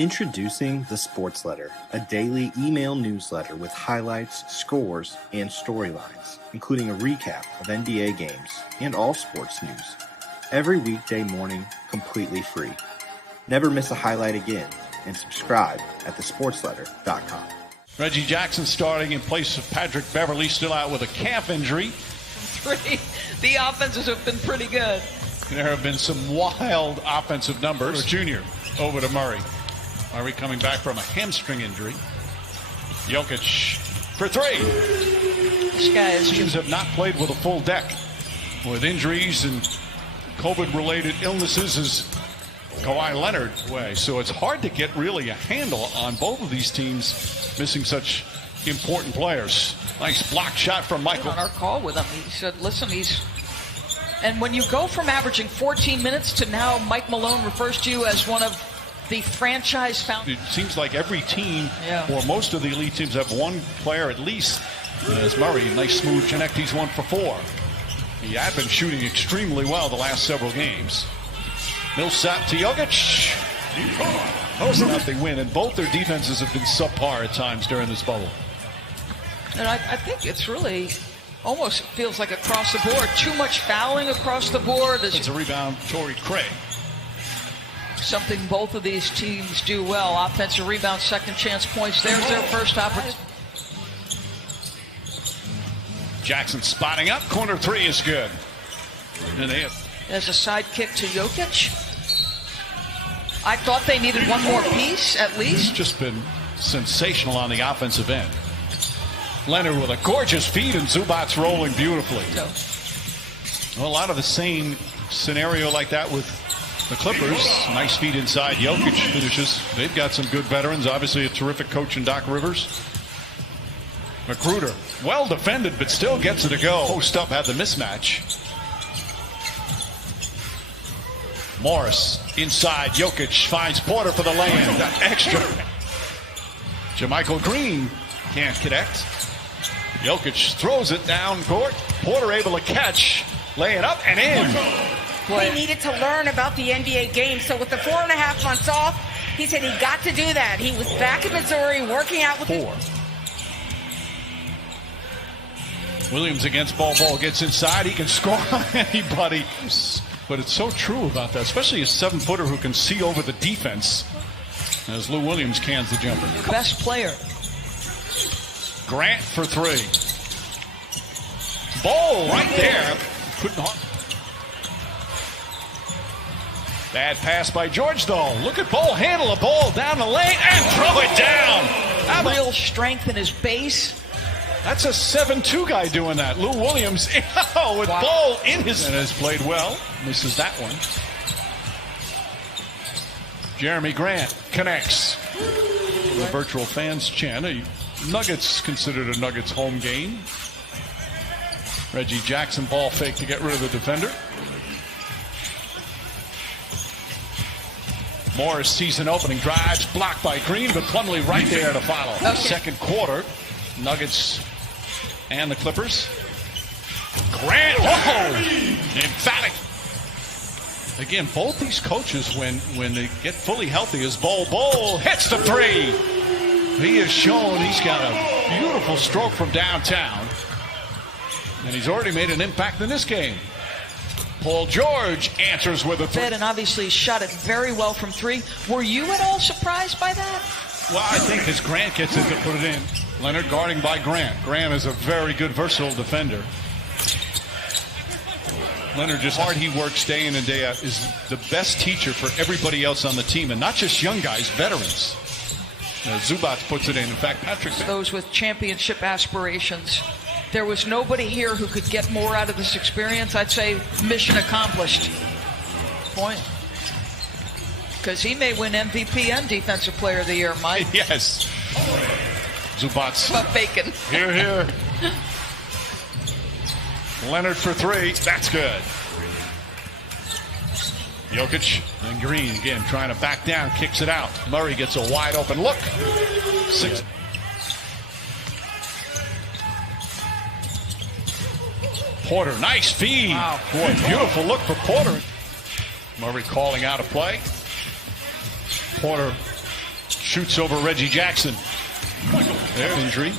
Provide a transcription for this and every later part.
Introducing the Sports Letter, a daily email newsletter with highlights, scores, and storylines, including a recap of NBA games and all sports news. Every weekday morning, completely free. Never miss a highlight again, and subscribe at thesportsletter.com. Reggie Jackson starting in place of Patrick Beverley, still out with a calf injury. The offenses have been pretty good. There have been some wild offensive numbers. Junior over to Murray. Murray coming back from a hamstring injury. Jokic for three. This guy is Teams have not played with a full deck. With injuries and COVID-related illnesses as Kawhi Leonard away. So it's hard to get really a handle on both of these teams missing such important players. Nice block shot from Michael. On our call with him, he said, listen, and when you go from averaging 14 minutes to now Mike Malone refers to you as one of the franchise founders. It seems like every team, or most of the elite teams, have one player at least. As Murray, nice smooth connect, he's 1 for 4. He had been shooting extremely well the last several games. Millsap to Jokic. Close enough, they win, and both their defenses have been subpar at times during this bubble. And I think it's really almost feels like across the board. Too much fouling across the board. It's a rebound, Torrey Craig. Something both of these teams do well. Offensive rebound, second chance points. There's their first opportunity. Jackson spotting up. Corner three is good. And as a side kick to Jokic. I thought they needed one more piece at least. He's just been sensational on the offensive end. Leonard with a gorgeous feed and Zubac's rolling beautifully. Well, a lot of the same scenario like that with the Clippers. Nice feed inside. Jokic finishes. They've got some good veterans. Obviously a terrific coach in Doc Rivers. Magruder, well defended, but still gets it to go. Post up had the mismatch. Morris inside. Jokic finds Porter for the lay-in. That extra. JaMychal Green can't connect. Jokic throws it down court. Porter able to catch. Lay it up and in. He needed to learn about the NBA game. So with the 4.5 months off, he said he got to do that. He was back in Missouri working out with 4. Williams against Bol Bol gets inside. He can score on anybody. But it's so true about that, especially a 7-footer who can see over the defense. As Lou Williams cans the jumper. Best player. Grant for 3. Bol right there. Couldn't. Bad pass by George, though. Look at Bol handle a ball down the lane and throw it down. Real strength in his base. That's a 7-2 guy doing that. Lou Williams with Bol in his... And has played well. Misses that one. Jeremy Grant connects. The virtual fans chant. Nuggets considered a Nuggets home game. Reggie Jackson ball fake to get rid of the defender. Morris sees an opening, drives, blocked by Green, but Plumlee right there to follow. Okay. Second quarter, Nuggets and the Clippers. Grant, emphatic. Again, both these coaches, when they get fully healthy, as Bol hits the 3. He has shown he's got a beautiful stroke from downtown, and he's already made an impact in this game. Paul George answers with a 3. And obviously shot it very well from 3. Were you at all surprised by that? Well, I think as Grant gets it to put it in. Leonard guarding by Grant. Grant is a very good, versatile defender. Leonard, just hard he works day in and day out, is the best teacher for everybody else on the team, and not just young guys, veterans. Zubac puts it in. In fact, Patrick. Those with championship aspirations. There was nobody here who could get more out of this experience. I'd say mission accomplished. Point. Because he may win MVP and Defensive Player of the Year, Mike. Yes. Zubac. But bacon. Here, here. Leonard for 3. That's good. Jokic and Green again trying to back down, kicks it out. Murray gets a wide open look. 6. Porter, nice feed. Wow. Boy, beautiful look for Porter. Murray calling out a play. Porter Shoots over Reggie Jackson. Their injury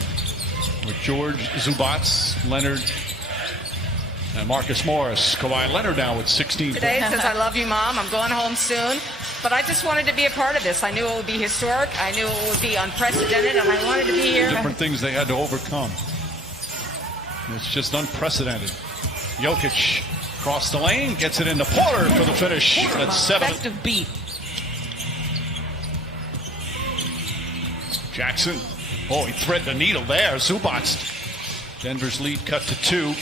with George Zubac, Leonard, and Marcus Morris. Kawhi Leonard now with 16 Today it says, I love you, Mom. I'm going home soon. But I just wanted to be a part of this. I knew it would be historic. I knew it would be unprecedented, and I wanted to be here. Different things they had to overcome. It's just unprecedented. Jokic across the lane, gets it into Porter for the finish. That's 7. Effective beat. Jackson. Oh, he threaded the needle there. Zubac. Denver's lead cut to 2.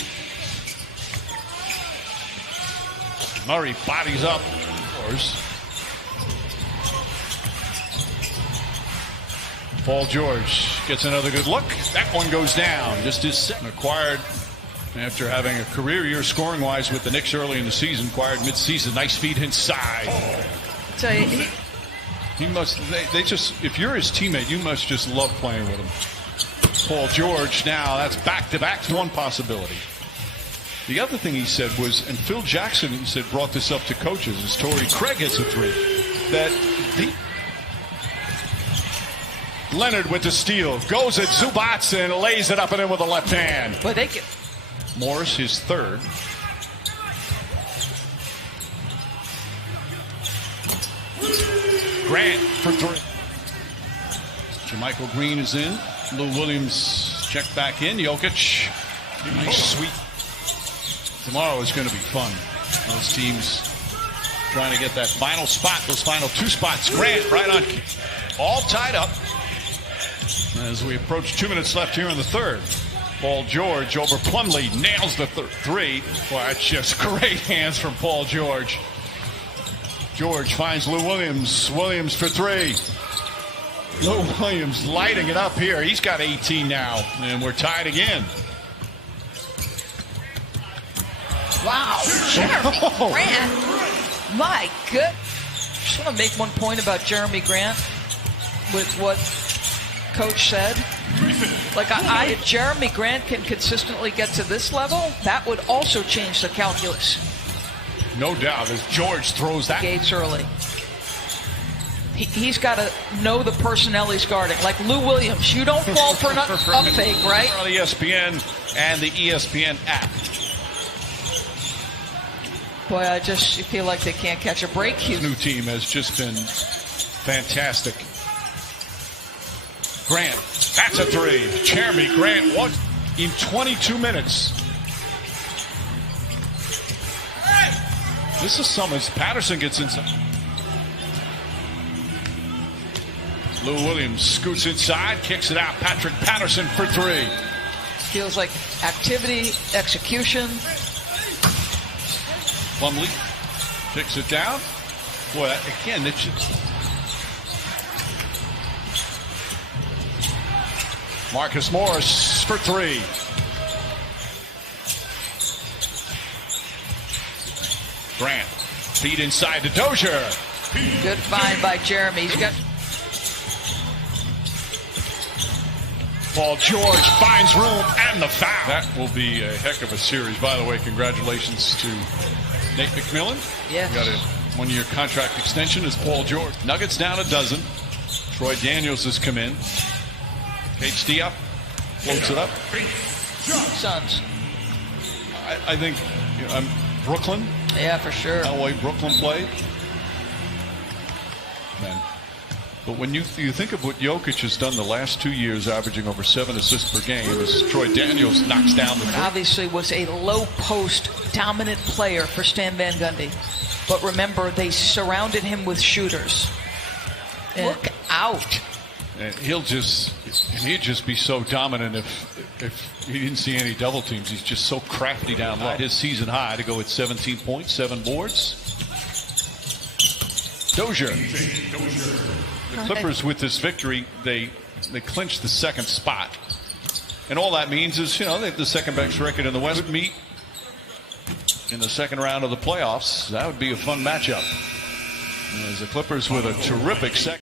Murray bodies up. Paul George gets another good look. That one goes down. Just his acquired after having a career year scoring wise with the Knicks early in the season. Acquired mid-season. Nice feed inside. So he must. They just. If you're his teammate, you must just love playing with him. Paul George now. That's back-to-back. One possibility. The other thing he said was, and Phil Jackson, he said, brought this up to coaches, as Torrey Craig hits a 3, that Leonard with the steal, goes at Zubac and lays it up and in with the left hand. But they get Morris, his 3rd. Grant for 3. JaMychal Green is in. Lou Williams checked back in. Jokic, nice sweep. Tomorrow is going to be fun. Those teams trying to get that final spot, those final 2 spots. Grant right on, all tied up as we approach 2 minutes left here in the 3rd. Paul George over Plumlee, nails the 3. Boy, that's just great hands from Paul George. George finds Lou Williams. Williams for 3. Lou Williams lighting it up here. He's got 18 now, and we're tied again. wow. Jeremy Grant. My good. Just want to make one point about Jeremy Grant with what Coach said. Like, if Jeremy Grant can consistently get to this level, that would also change the calculus. No doubt, as George throws that. Gates early. He's got to know the personnel he's guarding. Like Lou Williams, you don't fall for an up fake, right? On ESPN and the ESPN app. Boy, I just feel like they can't catch a break. His new team has just been fantastic. Grant, that's a 3. Jeremy Grant won in 22 minutes. This is Summers. Patterson gets inside. Lou Williams scoots inside, kicks it out. Patrick Patterson for 3. Feels like activity, execution. Plumlee kicks it down. Boy, again, it's Marcus Morris for 3. Grant, feed inside to Dozier. Good find by Jeremy. He's got. Paul George finds room and the foul. That will be a heck of a series. By the way, congratulations to Nate McMillan. Yes. Got a 1-year contract extension as Paul George. Nuggets down a dozen. Troy Daniels has come in. Kate Stiop floats it up. Suns. I think Brooklyn. Yeah, for sure. How way Brooklyn played. Man. But when you think of what Jokic has done the last 2 years, averaging over 7 assists per game, as Troy Daniels knocks down the. And obviously was a low post dominant player for Stan Van Gundy. But remember, they surrounded him with shooters. Look out. And he'd just be so dominant if he didn't see any double teams. He's just so crafty down low. His season high to go at 17 points, 7 boards. Dozier. The Clippers with this victory, they clinched the 2nd spot. And all that means is, they have the 2nd best record in the West. Meet in the 2nd round of the playoffs. That would be a fun matchup. As the Clippers with a terrific second.